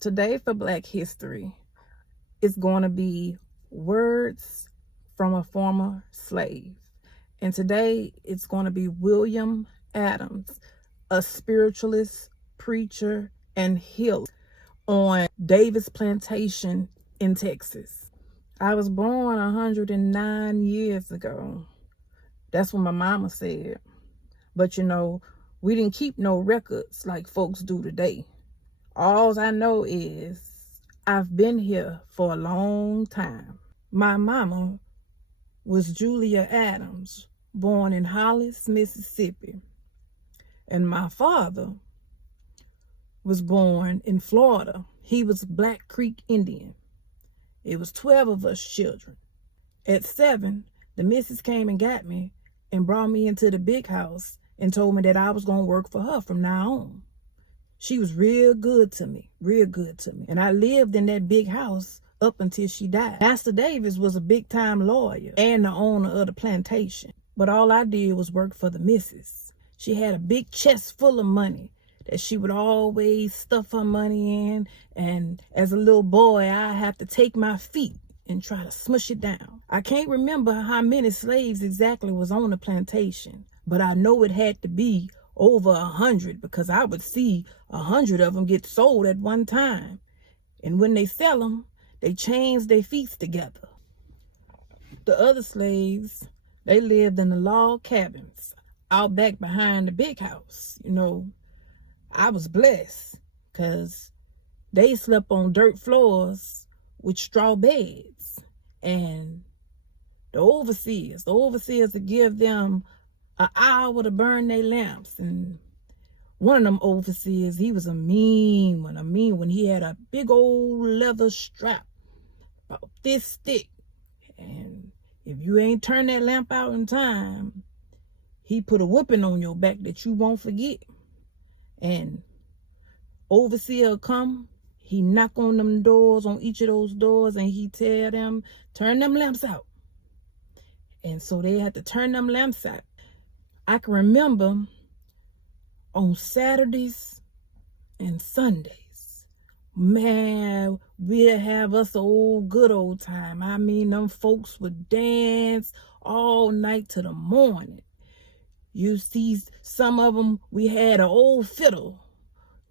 Today for Black History is going to be words from a former slave. And today it's going to be William Adams, a spiritualist, preacher, and healer on Davis Plantation in Texas. I was born 109 years ago. That's what my mama said. But we didn't keep no records like folks do today. All I know is I've been here for a long time. My mama was Julia Adams, born in Hollis, Mississippi. And my father was born in Florida. He was Black Creek Indian. It was 12 of us children. At 7, the missus came and got me and brought me into the big house and told me that I was going to work for her from now on. She was real good to me. And I lived in that big house up until she died. Master Davis was a big-time lawyer and the owner of the plantation. But all I did was work for the missus. She had a big chest full of money that she would always stuff her money in. And as a little boy, I have to take my feet and try to smush it down. I can't remember how many slaves exactly was on the plantation, but I know it had to be over 100 because I would see 100 of them get sold at one time. And when they sell them, they chains their feet together. The other slaves, they lived in the log cabins out back behind the big house. I was blessed because they slept on dirt floors with straw beds. And the overseers would give them an hour to burn their lamps. And one of them overseers, he was a mean one. He had a big old leather strap about this thick. And if you ain't turn that lamp out in time, he put a whipping on your back that you won't forget. And overseer will come, he knock on them doors, on each of those doors, and he tell them, turn them lamps out. And so they had to turn them lamps out. I can remember on Saturdays and Sundays, man, we'd have us an old good old time. I mean, them folks would dance all night to the morning. You see some of them, we had an old fiddle.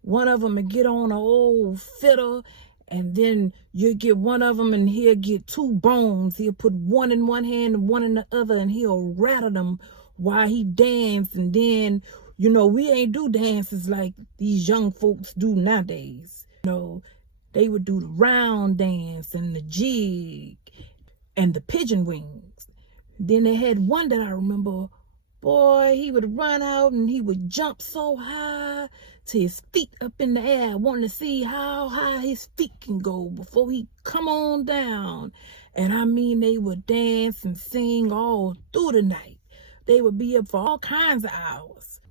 One of them would get on an old fiddle, and then you get one of them and he'll get 2 bones. He'll put one in one hand and one in the other, and he'll rattle them while he danced. And then, we ain't do dances like these young folks do nowadays. They would do the round dance and the jig and the pigeon wings. Then they had one that I remember, boy, he would run out and he would jump so high to his feet up in the air, wanting to see how high his feet can go before he come on down. And I mean, they would dance and sing all through the night. They would be up for all kinds of hours.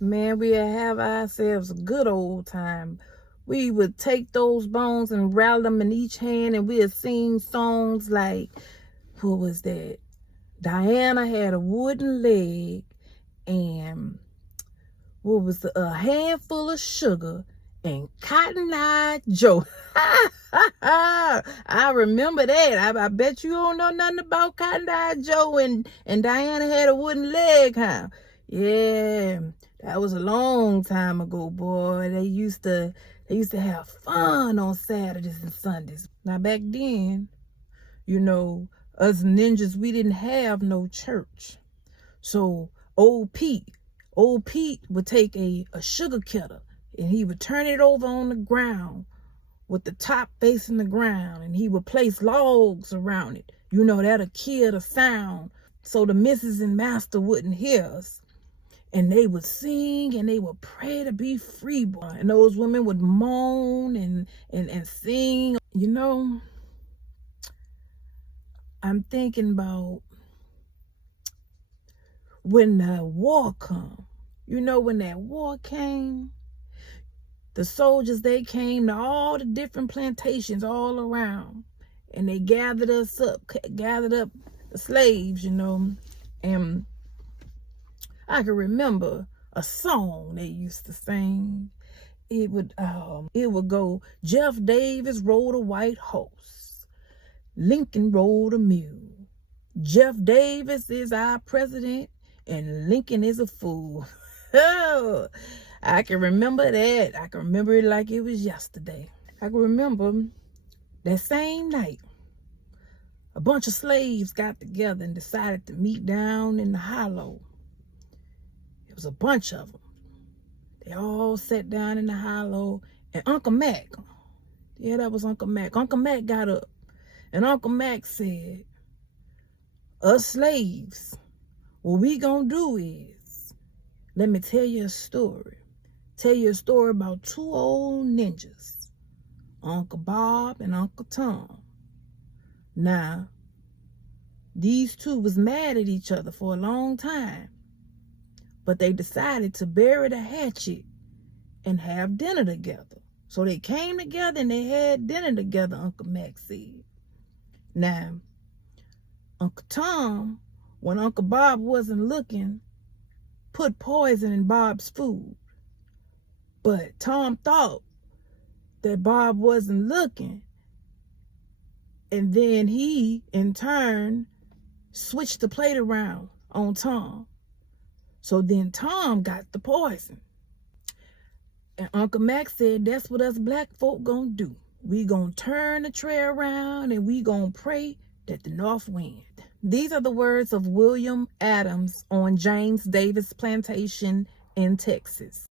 Man, we'd have ourselves a good old time. We would take those bones and rattle them in each hand, and we'd sing songs like, what was that? Diana had a wooden leg, and what was a handful of sugar, and Cotton Eye Joe. I remember that. I bet you don't know nothing about Cotton Eye Joe and Diana had a wooden leg, huh? Yeah, that was a long time ago, boy. They used to have fun on Saturdays and Sundays. Now back then, us ninjas, we didn't have no church. So old Pete would take a sugar kettle and he would turn it over on the ground with the top facing the ground, and he would place logs around it. That'll kill the sound so the missus and master wouldn't hear us. And they would sing and they would pray to be free, boy. And those women would moan and sing. I'm thinking about when the war come. When that war came, the soldiers, they came to all the different plantations all around, and they gathered up the slaves, and I can remember a song they used to sing. it would go, Jeff Davis rode a white horse, Lincoln rode a mule. Jeff Davis is our president and Lincoln is a fool. Oh, I can remember that. I can remember it like it was yesterday. I can remember that same night, a bunch of slaves got together and decided to meet down in the hollow. It was a bunch of them. They all sat down in the hollow, and Uncle Mac, yeah, that was Uncle Mac. Uncle Mac got up, and Uncle Mac said, us slaves, what we gonna do is, let me tell you a story. Tell you a story about two old ninjas, Uncle Bob and Uncle Tom. Now, these two was mad at each other for a long time, but they decided to bury the hatchet and have dinner together. So they came together and they had dinner together, Uncle Mac said. Now, Uncle Tom, when Uncle Bob wasn't looking, put poison in Bob's food. But Tom thought that Bob wasn't looking, and then he, in turn, switched the plate around on Tom. So then Tom got the poison. And Uncle Mac said, that's what us black folk gonna do. We gonna turn the tray around and we gonna pray that the north wind. These are the words of William Adams on James Davis plantation in Texas.